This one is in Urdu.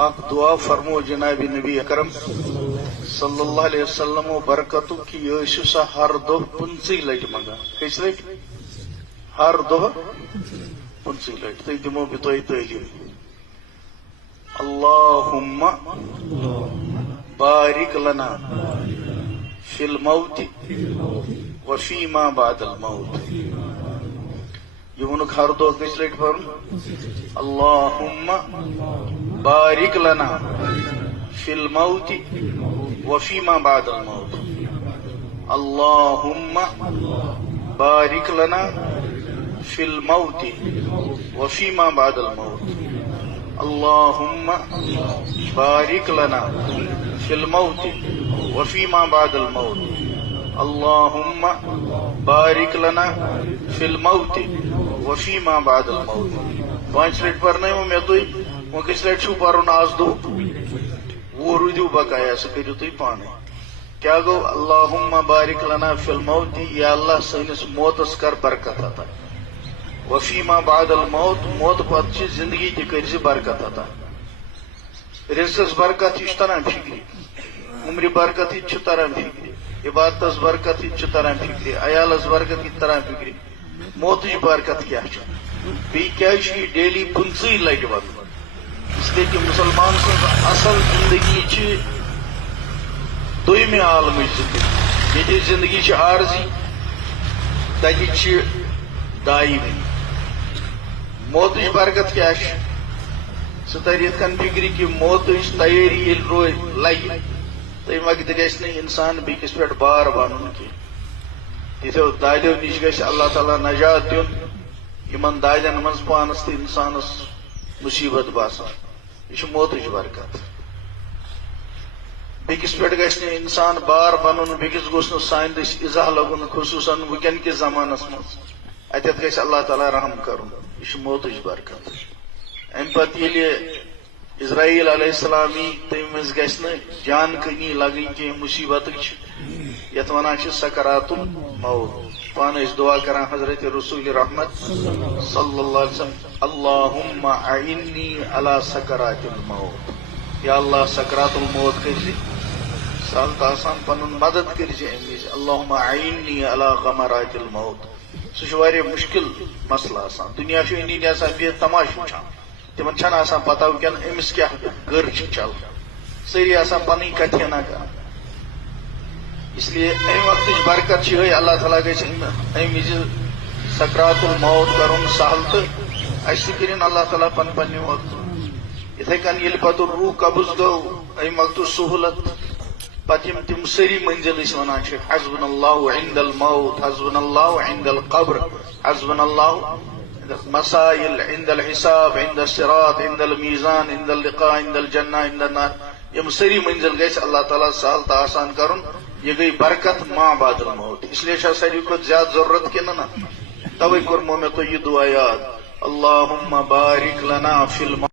اخ دعا فرمو جناب نبی اکرم صلی اللہ علیہ وسلم و برکتو کی یشو سا ہر دو پنچی لٹ مگا کس لٹ ہر دو پنچی لٹ تی دمو بتوئی تعلیم اللہم بارک لنا فی الموت وفیما بعد الموت یہ ونک ہر دو کس لٹ پر اللہم بارک لنا فی الموت وفیما بعد الموت اللہم بارک لنا فی الموت وفیما بعد الموت اللہم بارک لنا فی الموت وفیما بعد الموت اللہم بارک لنا فی الموت وفیما بعد الموت 5 لٹ پرنے میں تو وہ کس لٹ چھو پارو ناز دو وہ رودیو بقایا سکریو تو پانے کیا گو اللہم بارک لنا فی الموت یا اللہ سینس موتس کر برکت عطا وفیما بعد الموت موت پت چھ زندگی تہ کرز برکت عطا رزقس برکت یہ تران فکری عمر برکت یہ تران فکری عبادتس برکت یہ تران فکری عیالس برکت یہ تران فکری موتچ برکت کیا بی کیا ڈیلی 15 لٹ وقت اس لیے کہ مسلمان سن اصل زندگی چھ دویمہ عالم زندگی یہ زندگی چھ عارضی تتہ چھ دائمی موتچ برکت کیا سہ تر یت کن فکری کہ موتچ تیاری یل روز لگہ تم وقت گھس نا انسان بیکس پہ بار بنن کی یتھو دادیو نش گھس اللہ تعالیٰ نجات دین یمن دادین من پانس تو انسانس مصیبت باسان یہ موتچ برکت بیکس پہ گھس نا انسان بار بنن بیکس گوس نا سان دس اضاح لگن خصوصاً ونکین کس زمانس مز اتت گھس اللہ تعالیٰ رحم کرن یہ موتچ برکت ام پتہ ییلہ اسرائیل علیہ السلام تم مز گھس نا جان کنی لگن کی مصیبت یت ونان سکرات الموت پانے دعا کران حضرت رسول رحمت صلی اللہ علیہ وسلم اللہم اعنی علی سکرات الموت یا اللہ سکرات الموت کرزی سہل تو آسان پنن مدد کرزی امیز اللہم اعنی علی غمرات الموت سہ مشکل مسئلہ آسان دنیا انی آسان بہت تماش وچھان تمن چھن آسان پتہ ونکین امس کیا گر چل سری آسان پن کتھینا کر اس لیے ام وقت برکت ہے اللہ تعالیٰ گھس امز سکرات الموت کرن سہل تو اس کرن اللہ تعالیٰ پن پنہ وقت اتھے کن یل پتہ روح قبض گو ام وقت سہولت پتہ تم سری منزل ونان حسبنا اللہ عند الموت حسبنا اللہ عند القبر حسبنا اللہ مسائل عند الحساب عند الصراط عند المیزان عند اللقاء عند الجنہ عند النار یم سری منزل گھس اللہ تعالیٰ سہل تو آسان کرن یہ گئی برکت ما بعد الموت اس لیے ساروی کھت زیادہ ضرورت کن نا توے کورمو میں تو یہ دعا یاد اللہم بارک لنا فی الموت